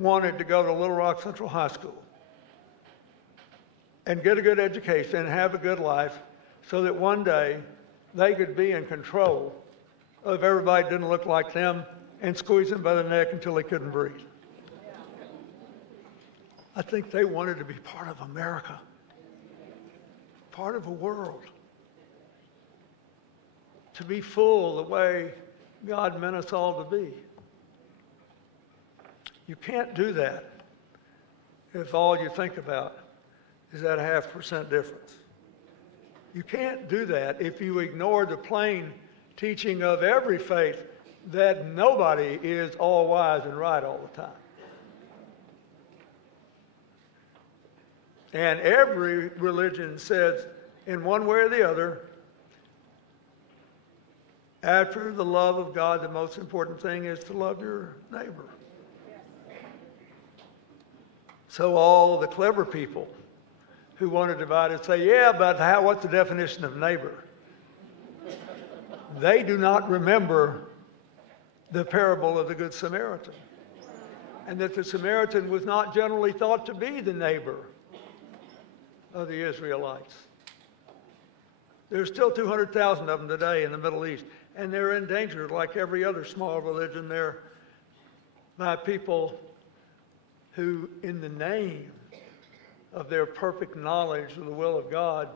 wanted to go to Little Rock Central High School and get a good education and have a good life so that one day they could be in control of everybody that didn't look like them and squeeze them by the neck until they couldn't breathe. I think they wanted to be part of America, part of a world, to be full the way God meant us all to be. You can't do that if all you think about is that 0.5% difference. You can't do that if you ignore the plain teaching of every faith that nobody is all wise and right all the time. And every religion says, in one way or the other, after the love of God, the most important thing is to love your neighbor. So all the clever people who want to divide it say, yeah, but what's the definition of neighbor? They do not remember the parable of the Good Samaritan, and that the Samaritan was not generally thought to be the neighbor of the Israelites. There's still 200,000 of them today in the Middle East, and they're endangered like every other small religion there by people who, in the name of their perfect knowledge of the will of God,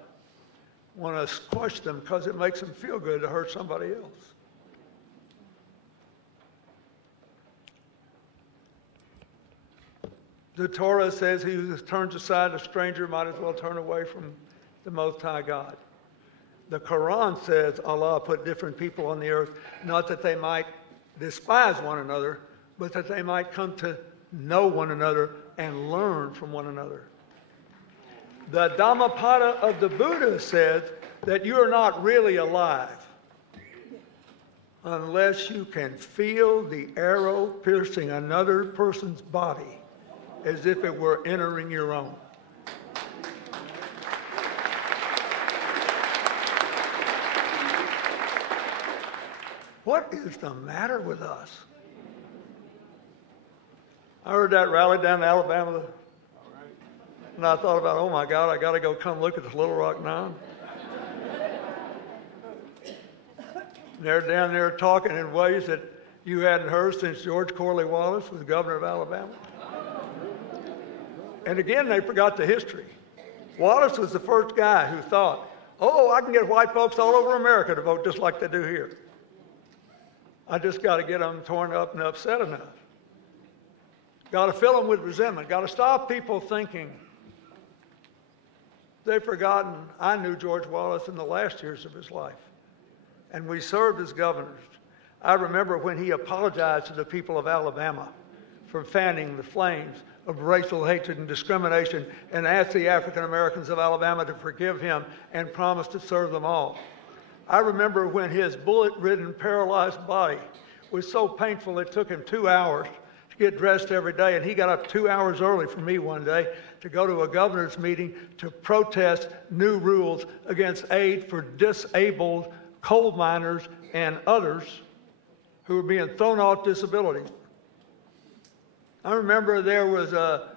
want to squash them because it makes them feel good to hurt somebody else. The Torah says he who turns aside a stranger might as well turn away from the Most High God. The Quran says Allah put different people on the earth, not that they might despise one another, but that they might come to know one another and learn from one another. The Dhammapada of the Buddha says that you are not really alive unless you can feel the arrow piercing another person's body as if it were entering your own. What is the matter with us? I heard that rally down in Alabama, and I thought about, oh my God, I got to go come look at the Little Rock 9. They're down there talking in ways that you hadn't heard since George Corley Wallace was governor of Alabama. And again, they forgot the history. Wallace was the first guy who thought, oh, I can get white folks all over America to vote just like they do here. I just got to get them torn up and upset enough. Got to fill them with resentment. Got to stop people thinking. They've forgotten I knew George Wallace in the last years of his life. And we served as governors. I remember when he apologized to the people of Alabama for fanning the flames of racial hatred and discrimination and asked the African Americans of Alabama to forgive him and promised to serve them all. I remember when his bullet-ridden, paralyzed body was so painful it took him 2 hours to get dressed every day, and he got up 2 hours early from me one day to go to a governor's meeting to protest new rules against aid for disabled coal miners and others who were being thrown off disability. I remember there was a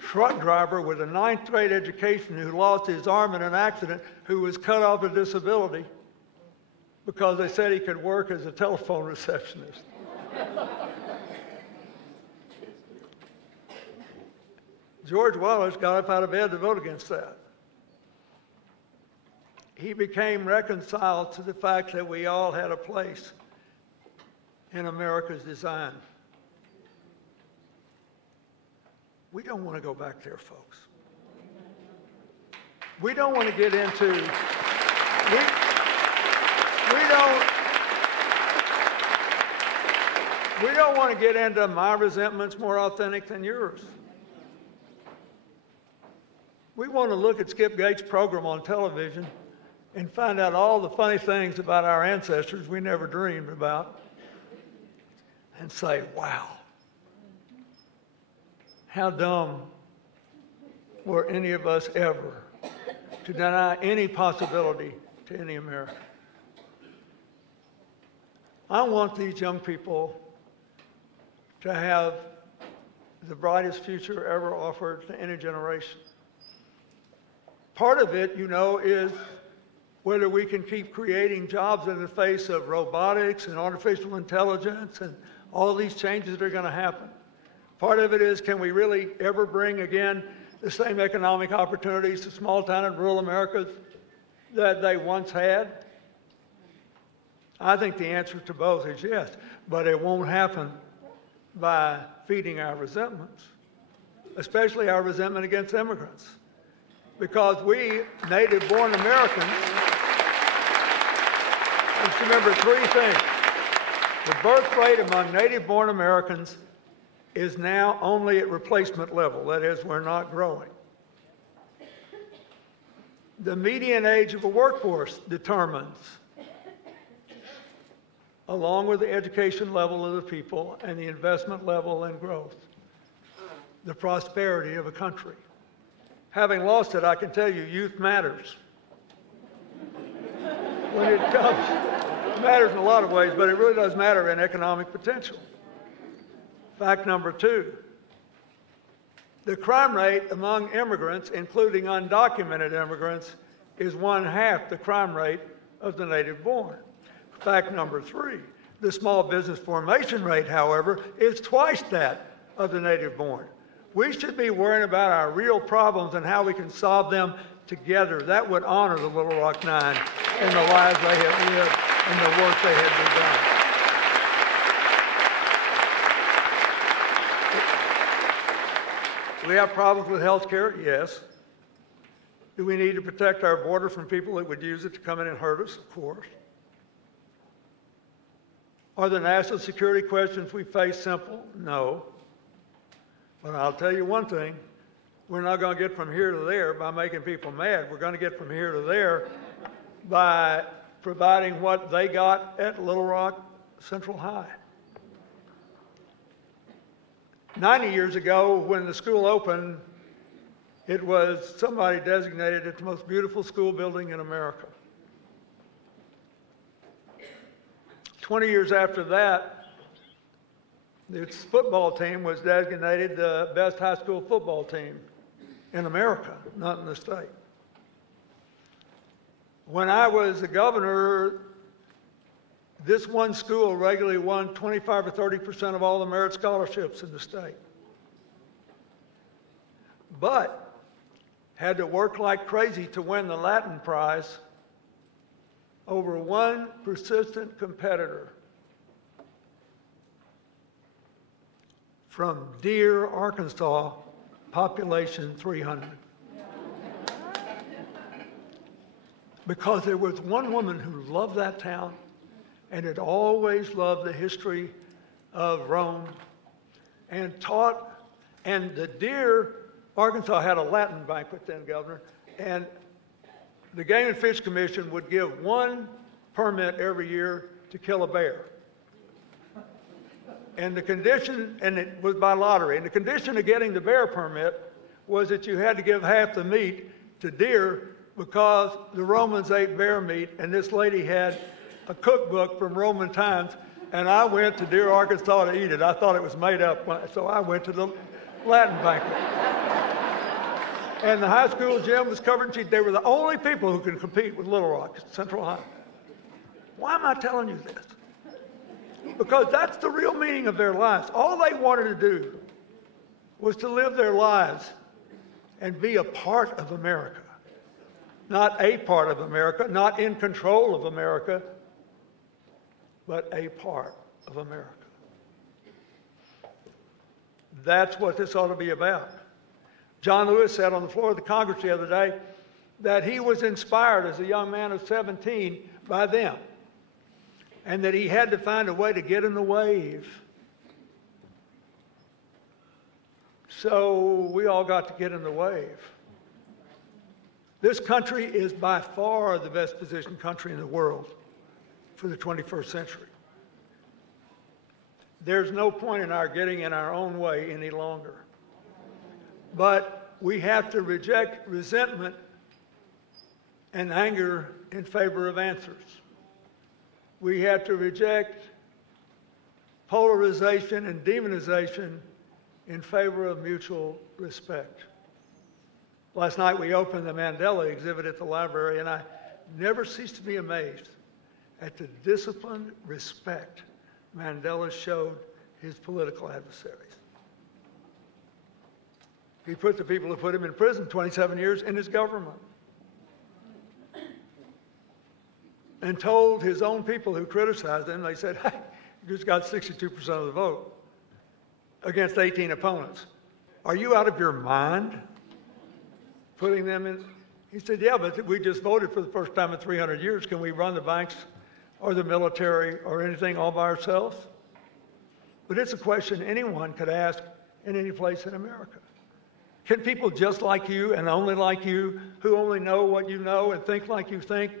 truck driver with a 9th grade education who lost his arm in an accident who was cut off a disability because they said he could work as a telephone receptionist. George Wallace got up out of bed to vote against that. He became reconciled to the fact that we all had a place in America's design. We don't want to go back there, folks. We don't want to get into, we don't want to get into my resentment's more authentic than yours. We want to look at Skip Gates' program on television and find out all the funny things about our ancestors we never dreamed about and say, wow, how dumb were any of us ever to deny any possibility to any American. I want these young people to have the brightest future ever offered to any generation. Part of it, you know, is whether we can keep creating jobs in the face of robotics and artificial intelligence and all these changes that are going to happen. Part of it is, can we really ever bring again the same economic opportunities to small town and rural America that they once had? I think the answer to both is yes, but it won't happen by feeding our resentments, especially our resentment against immigrants. Because we, native-born Americans, let's remember three things. The birth rate among native-born Americans is now only at replacement level. That is, we're not growing. The median age of a workforce determines, along with the education level of the people and the investment level and growth, the prosperity of a country. Having lost it, I can tell you, youth matters. When it comes, it matters in a lot of ways, but it really does matter in economic potential. Fact number two, the crime rate among immigrants, including undocumented immigrants, is 1/2 the crime rate of the native born. Fact number three, the small business formation rate, however, is twice that of the native born. We should be worrying about our real problems and how we can solve them together. That would honor the Little Rock Nine and the lives they have lived and the work they have begun. We have problems with health care? Yes. Do we need to protect our border from people that would use it to come in and hurt us? Of course. Are the national security questions we face simple? No. But I'll tell you one thing, we're not going to get from here to there by making people mad. We're going to get from here to there by providing what they got at Little Rock Central High. 90 years ago, when the school opened, it was somebody designated it the most beautiful school building in America. 20 years after that, its football team was designated the best high school football team in America, not in the state. When I was the governor, this one school regularly won 25 or 30% of all the merit scholarships in the state. But had to work like crazy to win the Latin prize over one persistent competitor from Deer, Arkansas, population 300. Because there was one woman who loved that town and had always loved the history of Rome and taught, and the Deer, Arkansas had a Latin banquet then, Governor, and the Game and Fish Commission would give one permit every year to kill a bear. And the condition, and it was by lottery, and the condition of getting the bear permit was that you had to give half the meat to deer because the Romans ate bear meat, and this lady had a cookbook from Roman times, and I went to Deer, Arkansas to eat it. I thought it was made up, so I went to the Latin banquet. And the high school gym was covered in cheese. They were the only people who could compete with Little Rock Central High. Why am I telling you this? Because that's the real meaning of their lives. All they wanted to do was to live their lives and be a part of America. Not a part of America, not in control of America, but a part of America. That's what this ought to be about. John Lewis said on the floor of the Congress the other day that he was inspired as a young man of 17 by them, and that he had to find a way to get in the wave. So we all got to get in the wave. This country is by far the best positioned country in the world for the 21st century. There's no point in our getting in our own way any longer. But we have to reject resentment and anger in favor of answers. We have to reject polarization and demonization in favor of mutual respect. Last night we opened the Mandela exhibit at the library, and I never cease to be amazed at the disciplined respect Mandela showed his political adversaries. He put the people who put him in prison 27 years in his government, and told his own people who criticized him, they said, hey, you just got 62% of the vote against 18 opponents. Are you out of your mind putting them in? He said, yeah, but we just voted for the first time in 300 years. Can we run the banks or the military or anything all by ourselves? But it's a question anyone could ask in any place in America. Can people just like you and only like you, who only know what you know and think like you think,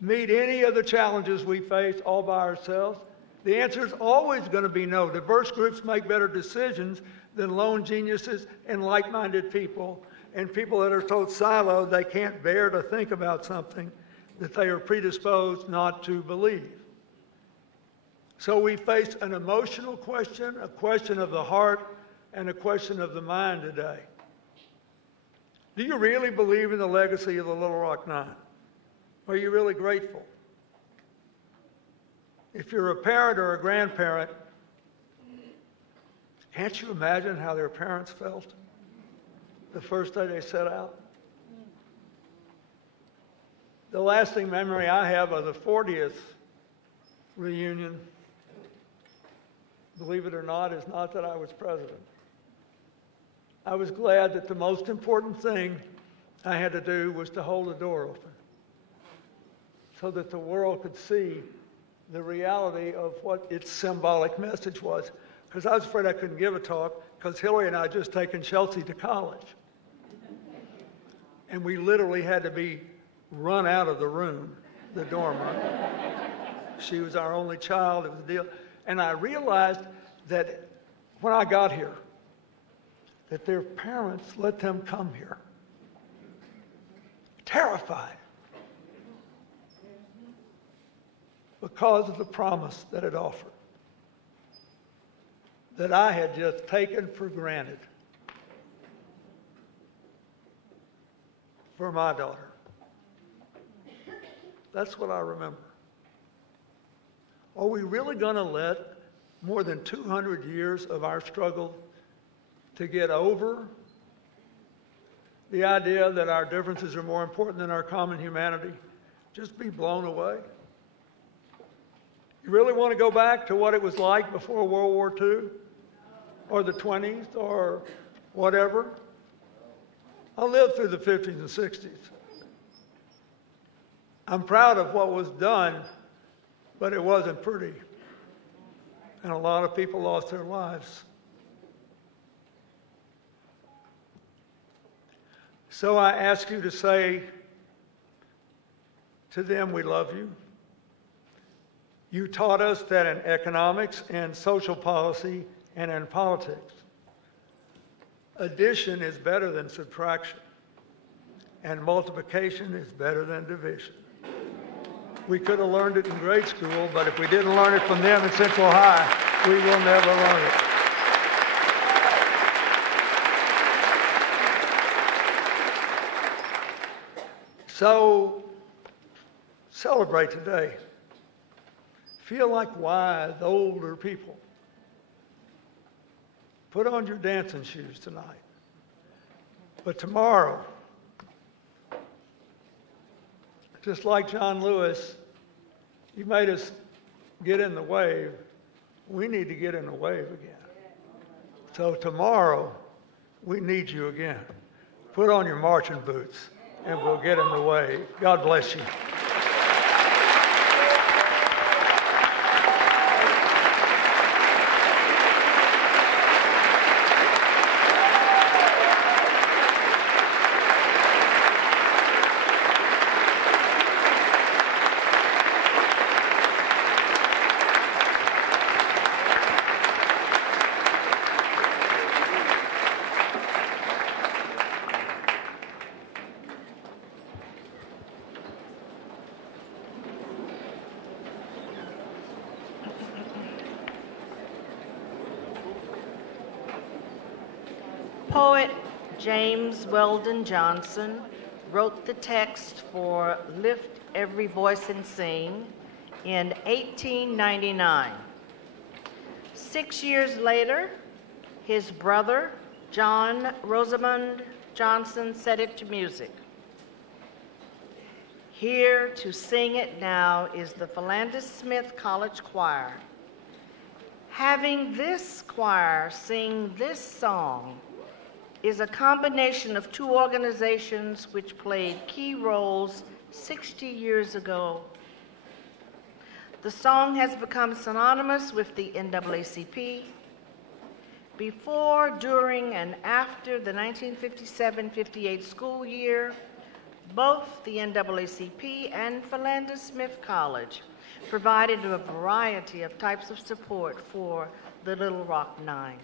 meet any of the challenges we face all by ourselves? The answer is always going to be no. Diverse groups make better decisions than lone geniuses and like-minded people, and people that are so siloed they can't bear to think about something that they are predisposed not to believe. So we face an emotional question, a question of the heart, and a question of the mind today. Do you really believe in the legacy of the Little Rock Nine? Are you really grateful? If you're a parent or a grandparent, can't you imagine how their parents felt the first day they set out? The lasting memory I have of the 40th reunion, believe it or not, is not that I was president. I was glad that the most important thing I had to do was to hold the door open so that the world could see the reality of what its symbolic message was. Because I was afraid I couldn't give a talk because Hillary and I had just taken Chelsea to college. And we literally had to be run out of the room, the dorm room. She was our only child. It was a deal. And I realized that when I got here, that their parents let them come here, terrified, because of the promise that it offered, that I had just taken for granted for my daughter. That's what I remember. Are we really going to let more than 200 years of our struggle to get over the idea that our differences are more important than our common humanity just be blown away? You really want to go back to what it was like before World War II or the 20s or whatever? I lived through the 50s and 60s. I'm proud of what was done, but it wasn't pretty. And a lot of people lost their lives. So I ask you to say to them, we love you. You taught us that in economics and social policy and in politics, addition is better than subtraction, and multiplication is better than division. We could have learned it in grade school, but if we didn't learn it from them in Central High, we will never learn it. So, celebrate today. Feel like wise, older people. Put on your dancing shoes tonight. But tomorrow, just like John Lewis, you made us get in the wave. We need to get in the wave again. So tomorrow, we need you again. Put on your marching boots, and we'll get in the wave. God bless you. Poet James Weldon Johnson wrote the text for Lift Every Voice and Sing in 1899. 6 years later, his brother, John Rosamond Johnson, set it to music. Here to sing it now is the Philandus Smith College Choir. Having this choir sing this song is a combination of two organizations which played key roles 60 years ago. The song has become synonymous with the NAACP. Before, during, and after the 1957-58 school year, both the NAACP and Philandus Smith College provided a variety of types of support for the Little Rock Nine.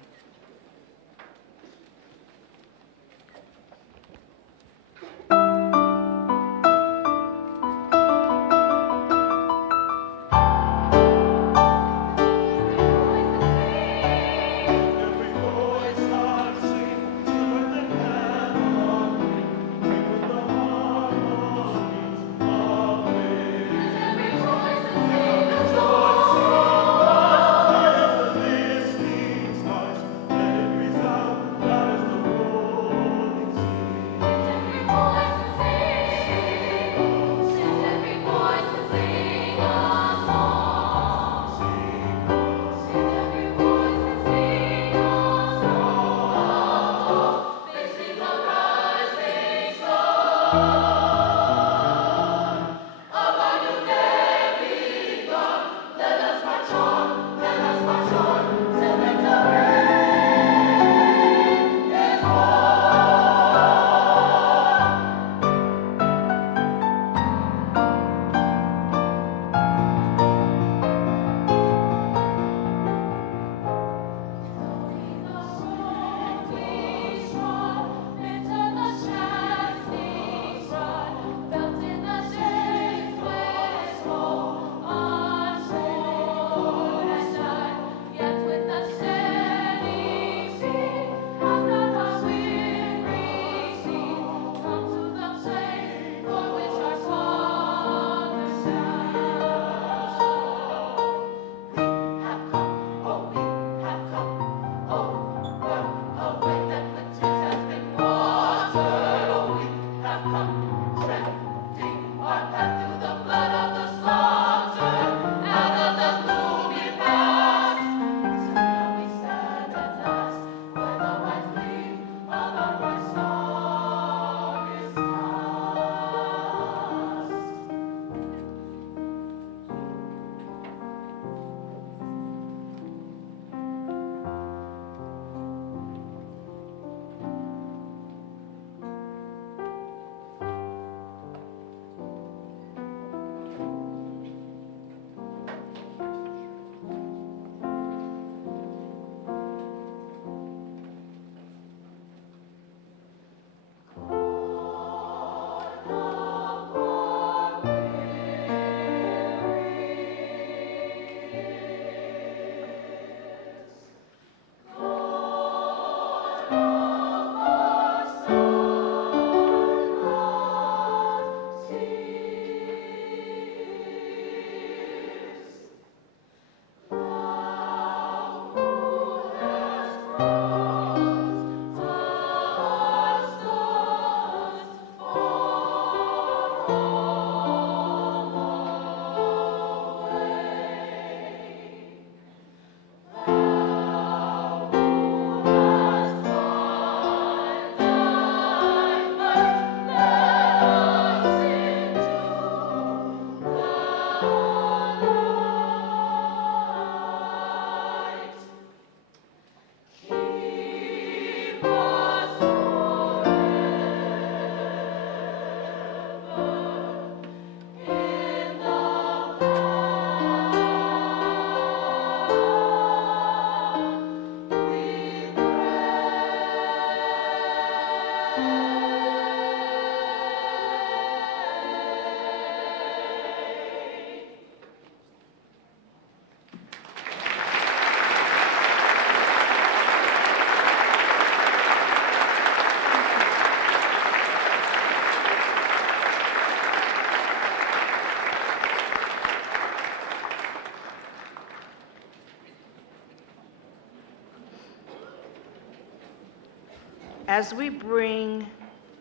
As we bring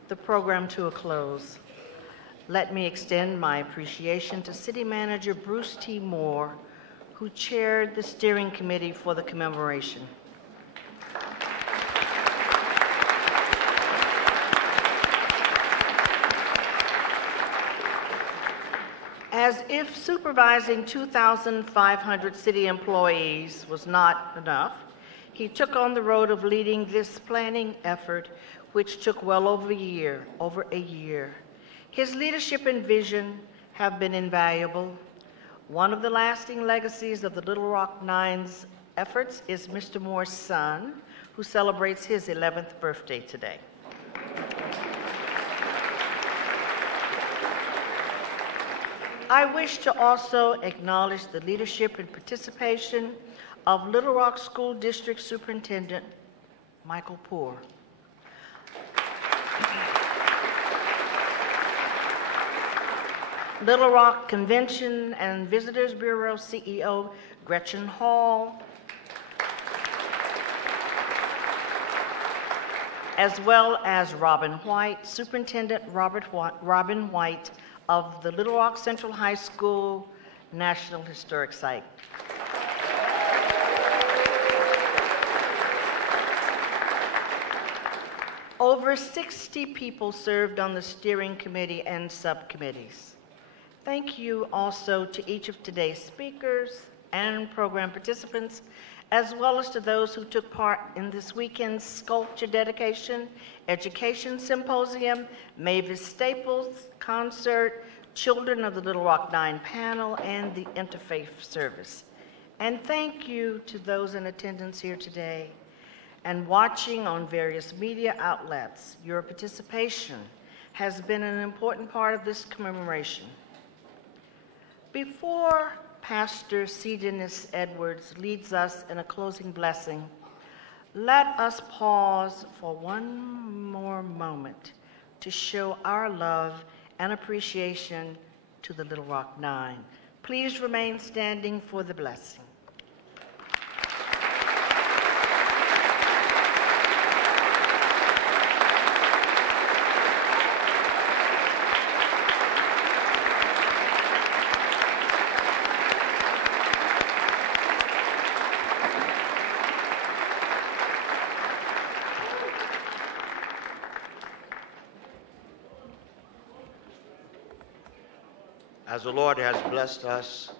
the program to a close, let me extend my appreciation to City Manager Bruce T. Moore, who chaired the steering committee for the commemoration. As if supervising 2,500 city employees was not enough, he took on the road of leading this planning effort, which took well over a year. His leadership and vision have been invaluable. One of the lasting legacies of the Little Rock Nine's efforts is Mr. Moore's son, who celebrates his 11th birthday today. I wish to also acknowledge the leadership and participation of Little Rock School District Superintendent Michael Poore. Little Rock Convention and Visitors Bureau CEO Gretchen Hall, as well as Robin White, Superintendent Robin White of the Little Rock Central High School National Historic Site. Over 60 people served on the steering committee and subcommittees. Thank you also to each of today's speakers and program participants, as well as to those who took part in this weekend's sculpture dedication, education symposium, Mavis Staples concert, Children of the Little Rock Nine panel, and the interfaith service. And thank you to those in attendance here today and watching on various media outlets. Your participation has been an important part of this commemoration. Before Pastor C. Dennis Edwards leads us in a closing blessing, let us pause for one more moment to show our love and appreciation to the Little Rock Nine. Please remain standing for the blessing. As the Lord has blessed us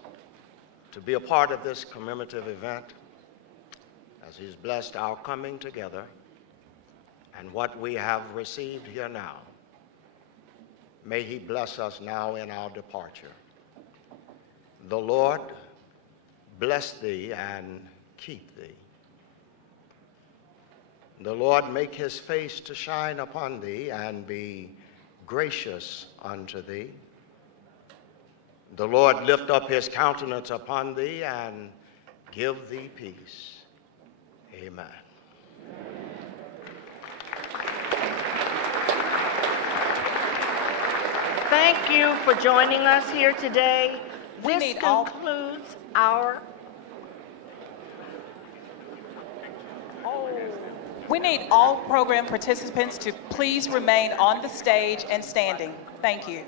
to be a part of this commemorative event, as He's blessed our coming together and what we have received here now, may He bless us now in our departure. The Lord bless thee and keep thee. The Lord make His face to shine upon thee and be gracious unto thee. The Lord lift up His countenance upon thee and give thee peace. Amen. Thank you for joining us here today. This concludes our... We need all program participants to please remain on the stage and standing. Thank you.